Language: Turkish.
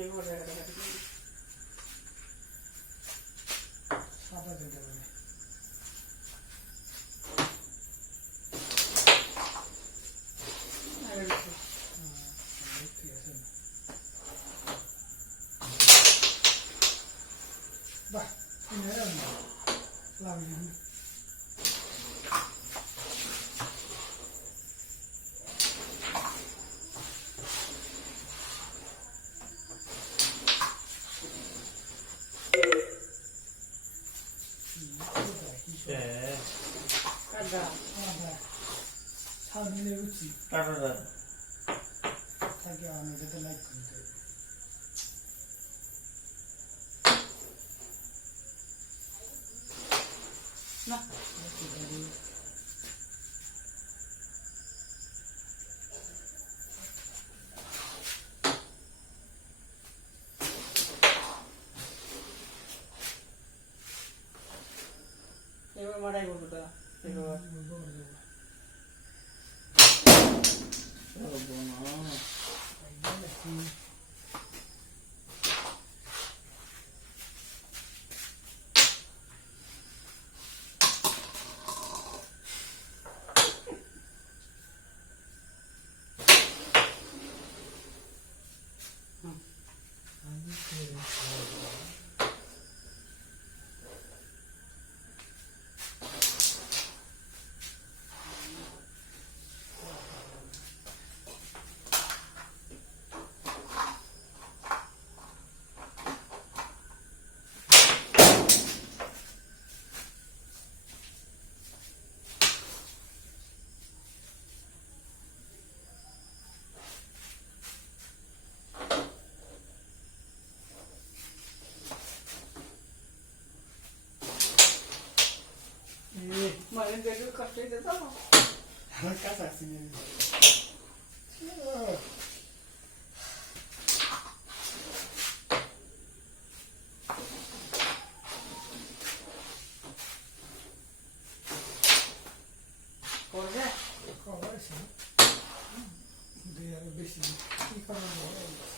ദേവി കുറച്ച് നേരത്തെ കത്തിക്കും പാത്രത്തിന്റെ തന്നെ Va. 对，看着，看着，他们那个鸡，看着的，他家那个在那。滚的。那，അവിടെ കൊടുക്കാം belli kasaydı ama. Kasarsın yani. Kolay. Kolay şimdi. Değerli beşinci. İlk anlamda oldu.